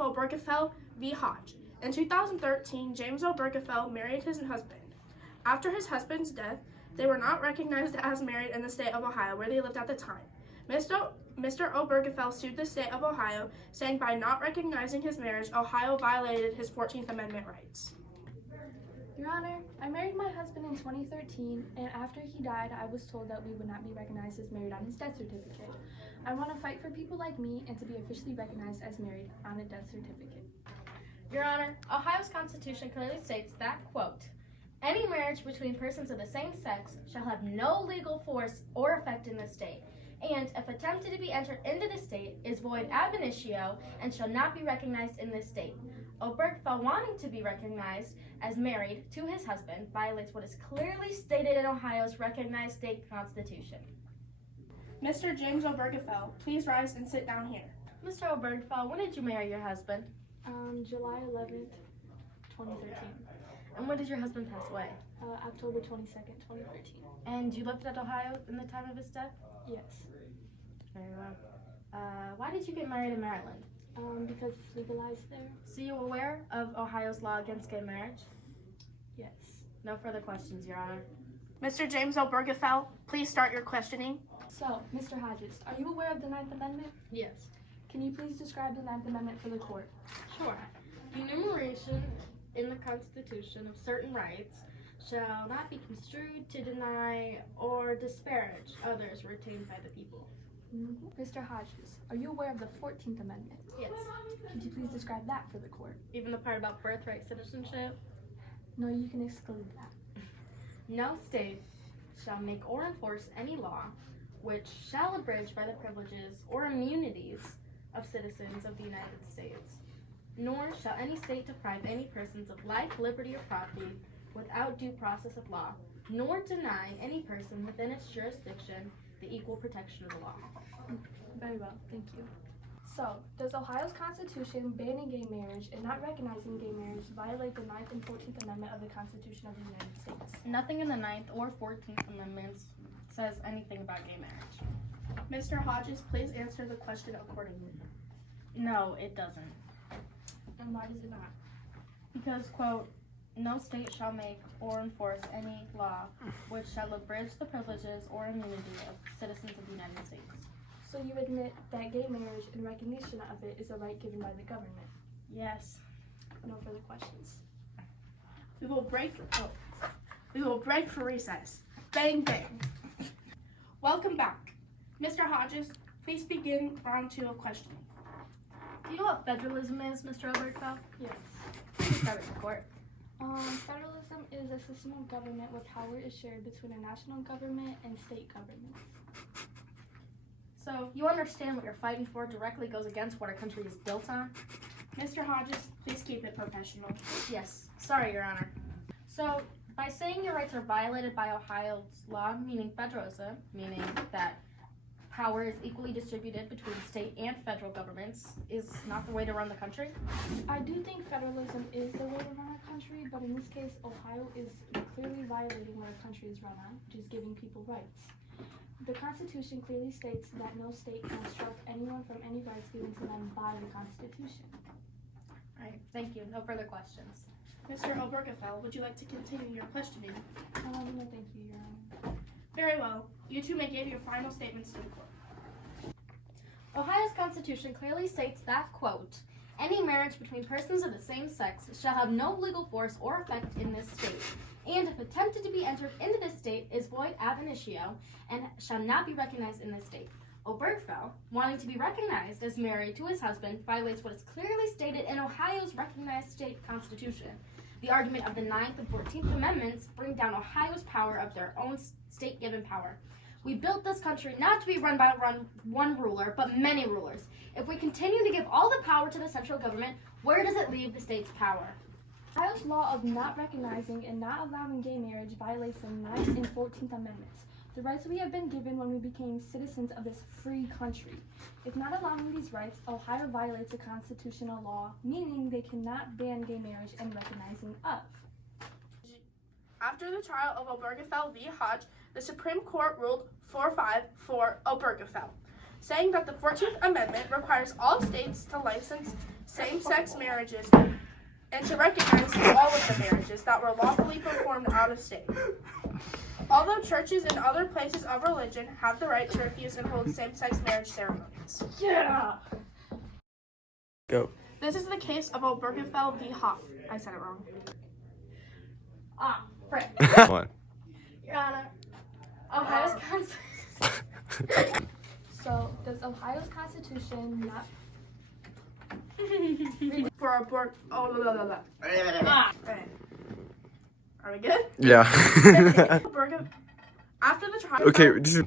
of Obergefell v. Hodges. In 2013, James Obergefell married his husband. After his husband's death, they were not recognized as married in the state of Ohio, where they lived at the time. Mr. Obergefell sued the state of Ohio, saying by not recognizing his marriage, Ohio violated his 14th Amendment rights. Your Honor, I married my husband in 2013, and after he died, I was told that we would not be recognized as married on his death certificate. I want to fight for people like me and to be officially recognized as married on a death certificate. Your Honor, Ohio's Constitution clearly states that, quote, any marriage between persons of the same sex shall have no legal force or effect in this state, and if attempted to be entered into the state is void ab initio and shall not be recognized in this state. Obergefell wanting to be recognized as married to his husband violates what is clearly stated in Ohio's recognized state constitution. Mr. James Obergefell, please rise and sit down here. Mr. Obergefell, when did you marry your husband? July 11th, 2013. And when did your husband pass away? October 22nd, 2013. And you lived at Ohio in the time of his death? Yes. Very well. Why did you get married in Maryland? Because it's legalized there? So you aware of Ohio's law against gay marriage? Yes. No further questions, Your Honor. Mr. James Obergefell, please start your questioning. So, Mr. Hodges, are you aware of the Ninth Amendment? Yes. Can you please describe the Ninth Amendment for the court? Sure. The enumeration in the Constitution of certain rights shall not be construed to deny or disparage others retained by the people. Mr. Hodges, are you aware of the 14th Amendment? Yes. Could you please describe that for the court? Even the part about birthright citizenship? No, you can exclude that. No state shall make or enforce any law which shall abridge by the privileges or immunities of citizens of the United States. Nor shall any state deprive any persons of life, liberty, or property without due process of law, nor deny any person within its jurisdiction the equal protection of the law. Very well, thank you. So, does Ohio's Constitution banning gay marriage and not recognizing gay marriage violate the 9th and 14th Amendment of the Constitution of the United States? Nothing in the 9th or 14th Amendments says anything about gay marriage. Mr. Hodges, please answer the question accordingly. No, it doesn't. And why does it not? Because, quote, no state shall make or enforce any law which shall abridge the privileges or immunity of citizens of the United States. So you admit that gay marriage and recognition of it is a right given by the government? Yes. No further questions. We will break for recess. Bang, bang. Welcome back. Mr. Hodges, please begin round 2 of questioning. Do you know what federalism is, Mr. Obergefell? Yes. Describe it to court. Federalism is a system of government where power is shared between a national government and state governments. So, you understand what you're fighting for directly goes against what our country is built on? Mr. Hodges, please keep it professional. Yes. Sorry, Your Honor. So, by saying your rights are violated by Ohio's law, meaning federalism, meaning that power is equally distributed between state and federal governments, is not the way to run the country? I do think federalism is the way to run our country, but in this case, Ohio is clearly violating what our country is run on, which is giving people rights. The Constitution clearly states that no state can obstruct anyone from any rights given to them by the Constitution. All right, thank you. No further questions. Mr. Obergefell, would you like to continue your questioning? No, thank you, Your Honor. Very well. You two may give your final statements to the court. Ohio's Constitution clearly states that, quote, any marriage between persons of the same sex shall have no legal force or effect in this state, and if attempted to be entered into this state is void ab initio and shall not be recognized in this state. Obergefell, wanting to be recognized as married to his husband, violates what is clearly stated in Ohio's recognized state constitution. The argument of the 9th and 14th Amendments bring down Ohio's power of their own state-given power. We built this country not to be run by one ruler, but many rulers. If we continue to give all the power to the central government, where does it leave the state's power? Ohio's law of not recognizing and not allowing gay marriage violates the 9th and 14th Amendments, the rights we have been given when we became citizens of this free country. If not allowing these rights, Ohio violates a constitutional law, meaning they cannot ban gay marriage and recognizing of. After the trial of Obergefell v. Hodges, the Supreme Court ruled 4-5 for Obergefell. saying that the 14th Amendment requires all states to license same-sex marriages and to recognize all of the marriages that were lawfully performed out of state. Although churches and other places of religion have the right to refuse and hold same-sex marriage ceremonies. Yeah. Go. This is the case of Obergefell v. Hodges. I said it wrong. Ah, frick. One. Your Honor, Ohio's Constitution. So, does Ohio's Constitution not... For abort. Oh, blah, blah, blah. Ah. Okay. Are we good? Yeah. After the trial. Okay. This is...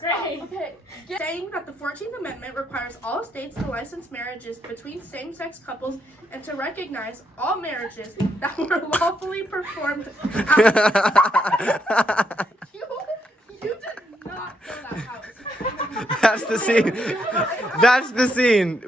Great. Okay. Saying that the 14th Amendment requires all states to license marriages between same-sex couples and to recognize all marriages that were lawfully performed. You did not fill that house. That's the scene. That's the scene.